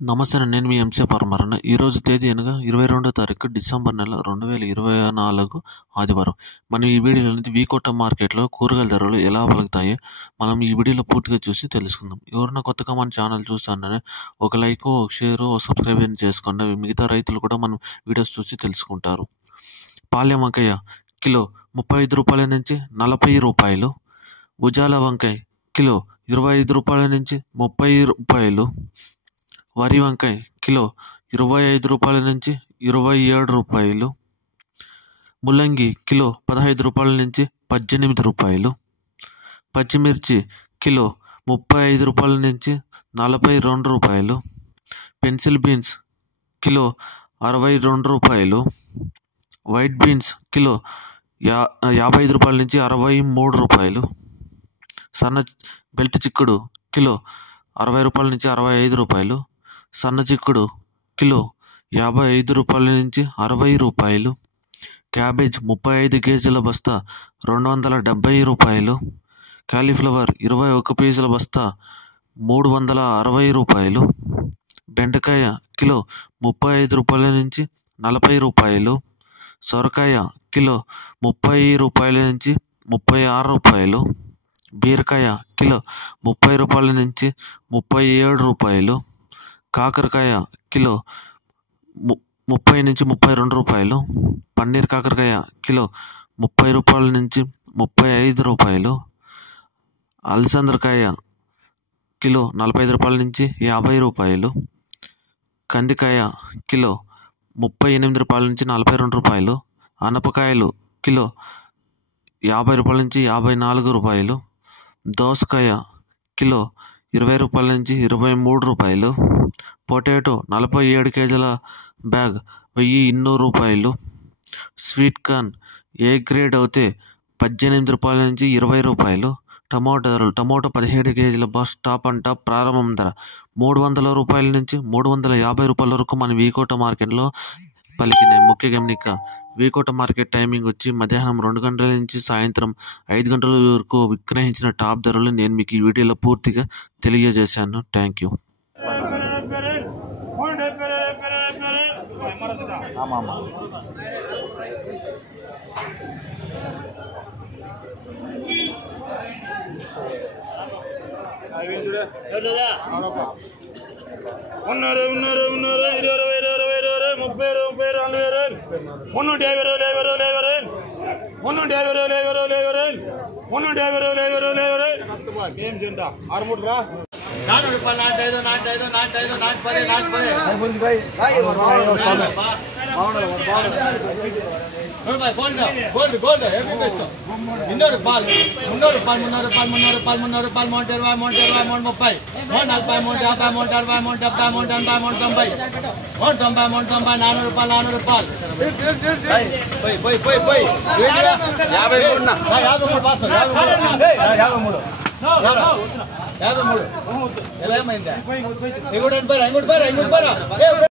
నమస్తే అండి. నేను మీ ఎంసీ ఫార్మర్ అన్న. ఈరోజు తేదీ అనగా 22వ తారీఖు డిసెంబర్ నెల 2024 ఆదివారం. మనం ఈ వీడియోలో అనేది వీకోట మార్కెట్లో కూరగాయల ధరలు ఎలా పలుకుతాయో మనం ఈ వీడియోలో పూర్తిగా చూసి తెలుసుకుందాం. ఎవరైనా కొత్తగా మన ఛానల్ చూస్తానని ఒక లైక్, ఒక షేర్, ఒక సబ్స్క్రైబ్ చేసుకోండి. మిగతా రైతులు కూడా మనం వీడియోస్ చూసి తెలుసుకుంటారు. పాలెం వంకాయ కిలో 35 రూపాయల నుంచి 40 రూపాయలు. ఉజాల వంకాయ కిలో 25 రూపాయల నుంచి 30 రూపాయలు. వరి వంకాయ కిలో 25 రూపాయల నుంచి 27 రూపాయలు. ముల్లంగి కిలో 15 రూపాయల నుంచి 18 రూపాయలు. పచ్చిమిర్చి కిలో 35 రూపాయల నుంచి 42 రూపాయలు. పెన్సిల్ బీన్స్ కిలో 62 రూపాయలు. వైట్ బీన్స్ కిలో 55 రూపాయల నుంచి 63 రూపాయలు. సన్న బెల్ట్ చిక్కుడు కిలో 60 రూపాయల నుంచి 65 రూపాయలు. సన్న చిక్కుడు కిలో 55 రూపాయల నుంచి 60 రూపాయలు. క్యాబేజ్ 35 కేజీల బస్తా 270 రూపాయలు. కాలీఫ్లవర్ 21 పీసుల బస్తా 360 రూపాయలు. బెండకాయ కిలో 35 రూపాయల నుంచి 40 రూపాయలు. సొరకాయ కిలో 30 రూపాయల నుంచి 36 రూపాయలు. బీరకాయ కిలో 30 రూపాయల నుంచి 37 రూపాయలు. కాకరకాయ కిలో 30 నుంచి 32 రూపాయలు. పన్నీర్ కాకరకాయ కిలో 30 రూపాయల నుంచి 35 రూపాయలు. అలసందకాయ కిలో 45 రూపాయల నుంచి 50 రూపాయలు. కందికాయ కిలో 38 రూపాయల నుంచి 42 రూపాయలు. అనపకాయలు కిలో 50 రూపాయల నుంచి 54 రూపాయలు. దోసకాయ కిలో 20 రూపాయల నుంచి 23 రూపాయలు. పొటాటో 47 కేజీల బ్యాగ్ 1200 రూపాయలు. స్వీట్ కార్న్ ఏ గ్రేడ్ అయితే 18 రూపాయల నుంచి 20 రూపాయలు. టమాటో ధరలు టమాటో 17 కేజీల బాక్స్ టాప్ అండ్ టాప్ ప్రారంభం ధర 300 రూపాయల నుంచి 350 రూపాయల వరకు మన వీకోట మార్కెట్లో పలికినాయి. ముఖ్య గమనిక, వీకోట మార్కెట్ టైమింగ్ వచ్చి మధ్యాహ్నం 2 గంటల నుంచి సాయంత్రం 5 గంటల వరకు విక్రయించిన టాప్ ధరలు నేను మీకు ఈ వీడియోలో పూర్తిగా తెలియజేశాను. Thank you.